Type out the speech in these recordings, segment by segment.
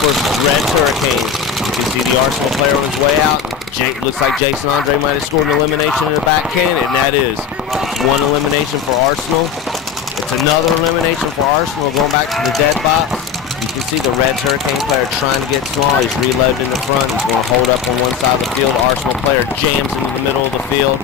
versus the Reds Hurricanes. You can see the Arsenal player on his way out. Looks like Jason Andre might have scored an elimination in the backhand, and that is one elimination for Arsenal. It's another elimination for Arsenal going back to the dead box. You can see the Reds Hurricane player trying to get small. He's reloaded in the front. He's going to hold up on one side of the field. Arsenal player jams into the middle of the field.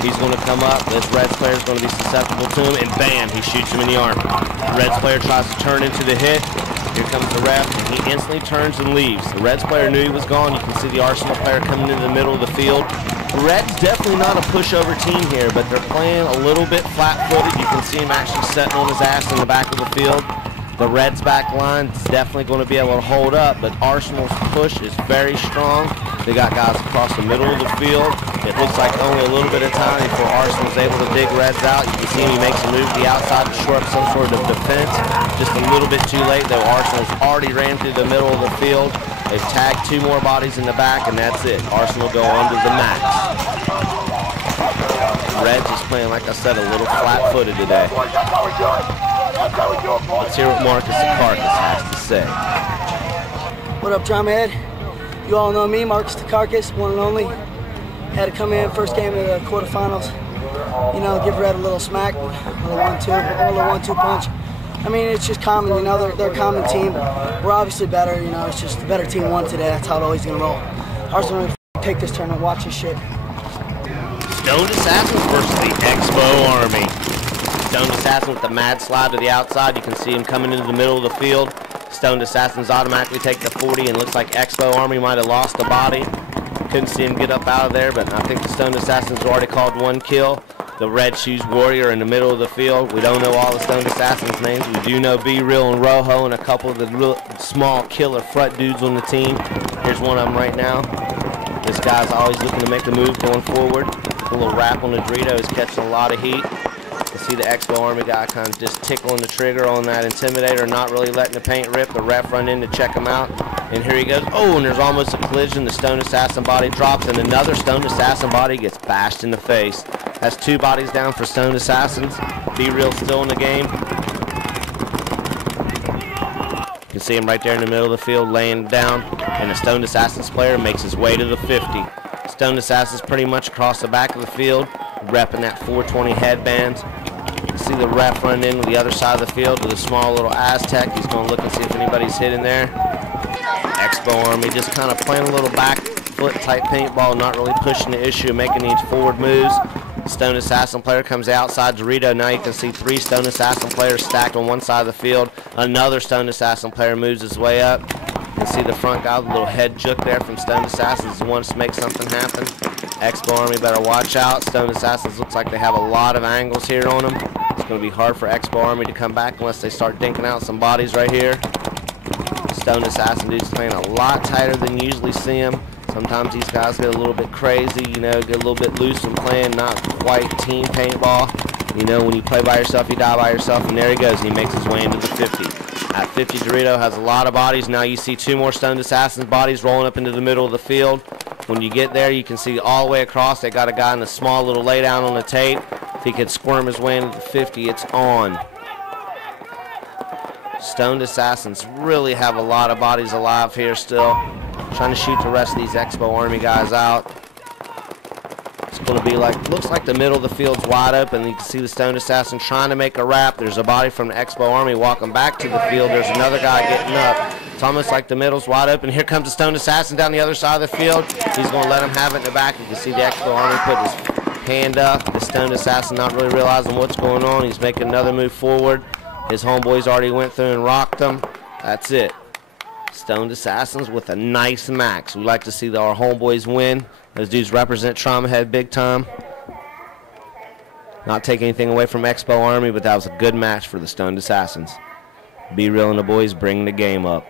He's going to come up. This Reds player is going to be susceptible to him, and bam, he shoots him in the arm. The Reds player tries to turn into the hit. Here comes the ref, and he instantly turns and leaves. The Reds player knew he was gone. You can see the Arsenal player coming into the middle of the field. The Reds definitely not a pushover team here, but they're playing a little bit flat-footed. You can see him actually setting on his ass in the back of the field. The Reds back line is definitely going to be able to hold up, but Arsenal's push is very strong. They got guys across the middle of the field. It looks like only a little bit of time before Arsenal's able to dig Reds out. You can see him, he makes a move to the outside to shore up some sort of defense. Just a little bit too late, though. Arsenal's already ran through the middle of the field. They've tagged two more bodies in the back, and that's it. Arsenal go under the max. Reds is playing, like I said, a little flat-footed today. Let's hear what Marcus the Carcass has to say. What up, Traumahead? You all know me, Marcus the Carcass, one and only. Had to come in first game of the quarterfinals. You know, give Red a little smack, a little 1-2 punch. I mean, it's just common, you know, they're a common team. We're obviously better, you know, it's just the better team won today. That's how it always gonna roll. Arsenal gonna take this tournament, watch this shit. Stoned Assassins versus the Expo Army. Stoned Assassin with the mad slide to the outside. You can see him coming into the middle of the field. Stoned Assassins automatically take the 40, and looks like Expo Army might have lost a body. Couldn't see him get up out of there, but I think the Stoned Assassins already called one kill. The Red Shoes Warrior in the middle of the field. We don't know all the Stoned Assassins' names. We do know B-Real and Rojo and a couple of the real small killer front dudes on the team. Here's one of them right now. This guy's always looking to make a move going forward. A little rap on the Dorito is catching a lot of heat. You see the Expo Army guy kind of just tickling the trigger on that Intimidator, not really letting the paint rip. The ref run in to check him out. And here he goes. Oh, and there's almost a collision. The Stoned Assassin body drops, and another Stoned Assassin body gets bashed in the face. That's two bodies down for Stoned Assassins. B-Real still in the game. You can see him right there in the middle of the field laying down, and the Stoned Assassins player makes his way to the 50. Stoned Assassins pretty much across the back of the field, repping that 420 headband. You can see the ref run in to the other side of the field with a small little Aztec. He's going to look and see if anybody's hit in there. Expo Army just kind of playing a little back foot type paintball, not really pushing the issue, making these forward moves. Stoned Assassin player comes outside Dorito. Now you can see three Stoned Assassin players stacked on one side of the field. Another Stoned Assassin player moves his way up. You can see the front guy with a little head juke there from Stoned Assassins who wants to make something happen. Expo Army better watch out. Stoned Assassins looks like they have a lot of angles here on them. It's going to be hard for Expo Army to come back unless they start dinking out some bodies right here. Stoned Assassin dude's playing a lot tighter than you usually see him. Sometimes these guys get a little bit crazy, you know, get a little bit loose when playing not quite team paintball. You know, when you play by yourself, you die by yourself, and there he goes. He makes his way into the 50. At 50, Dorito has a lot of bodies. Now you see two more Stoned Assassins bodies rolling up into the middle of the field. When you get there, you can see all the way across. They got a guy in a small little laydown on the tape. If he could squirm his way into the 50, it's on. Stoned Assassins really have a lot of bodies alive here still. Trying to shoot the rest of these Expo Army guys out. It's going to be like, looks like the middle of the field's wide open. You can see the Stoned Assassin trying to make a wrap. There's a body from the Expo Army walking back to the field. There's another guy getting up. It's almost like the middle's wide open. Here comes the Stoned Assassin down the other side of the field. He's going to let him have it in the back. You can see the Expo Army put his hand up. The Stoned Assassin not really realizing what's going on. He's making another move forward. His homeboys already went through and rocked him. That's it. Stoned Assassins with a nice max. We like to see our homeboys win. Those dudes represent Traumahead big time. Not taking anything away from Expo Army, but that was a good match for the Stoned Assassins. B-Real and the boys bring the game up.